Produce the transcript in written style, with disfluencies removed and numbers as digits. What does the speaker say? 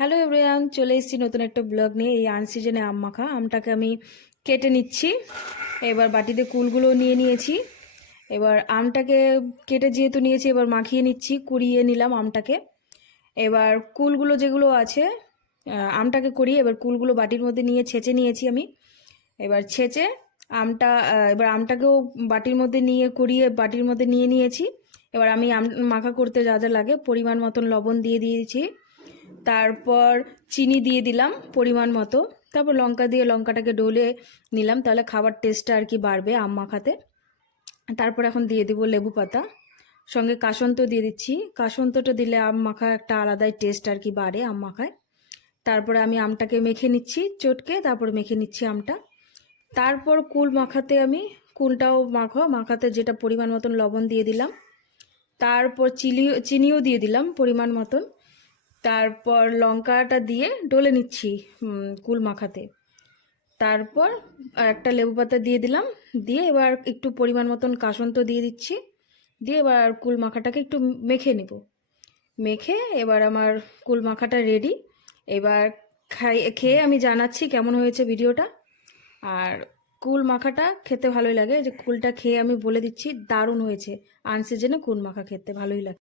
Hello everyone, চলে এসেছি নতুন একটা ব্লগ নিয়ে। এই আনসিজনে আম মাখা আমটাকে আমি কেটে নিচ্ছি। এবার বাটিতে কুলগুলো নিয়ে নিয়েছি। এবার আমটাকে কেটে যেহেতু নিয়েছি, এবার মাখিয়ে নিচ্ছি, কুড়িয়ে নিলাম আমটাকে। এবার কুলগুলো যেগুলো আছে, আমটাকে কুড়িয়ে এবার কুলগুলো বাটির মধ্যে নিয়ে ছেঁচে নিয়েছি আমি। এবার ছেঁচে এবার আমটাকেও বাটির মধ্যে নিয়ে কুড়িয়ে বাটির মধ্যে নিয়ে নিয়েছি। এবার আমি আম মাখা করতে যা যা লাগে পরিমাণ মতন লবণ দিয়ে দিয়েছি, তারপর চিনি দিয়ে দিলাম পরিমাণ মতো, তারপর লঙ্কা দিয়ে লঙ্কাটাকে ডলে নিলাম, তাহলে খাবার টেস্টটা আর কি বাড়বে আম মাখাতে। তারপর এখন দিয়ে দিব লেবু পাতা, সঙ্গে কাসন্ত দিয়ে দিচ্ছি। কাসন্তটা দিলে আম মাখা একটা আলাদাই টেস্ট আর কি বাড়ে আম মাখায়। তারপরে আমি আমটাকে মেখে নিচ্ছি চটকে, তারপর মেখে নিচ্ছি আমটা। তারপর কুল মাখাতে আমি কুলটাও মাখাতে যেটা পরিমাণ মতন লবণ দিয়ে দিলাম, তারপর চিনিও দিয়ে দিলাম পরিমাণ মতন। তারপর লঙ্কাটা দিয়ে ডলে নিচ্ছি কুল মাখাতে। তারপর একটা লেবু পাতা দিয়ে দিলাম, দিয়ে এবার একটু পরিমাণ মতন কাসন্ত দিয়ে দিচ্ছি, দিয়ে এবার কুল মাখাটাকে একটু মেখে নেব। মেখে এবার আমার কুল মাখাটা রেডি। এবার খেয়ে আমি জানাচ্ছি কেমন হয়েছে ভিডিওটা। আর কুল মাখাটা খেতে ভালোই লাগে, যে কুলটা খেয়ে আমি বলে দিচ্ছি দারুণ হয়েছে। আনসিজনে কুল মাখা খেতে ভালোই লাগে।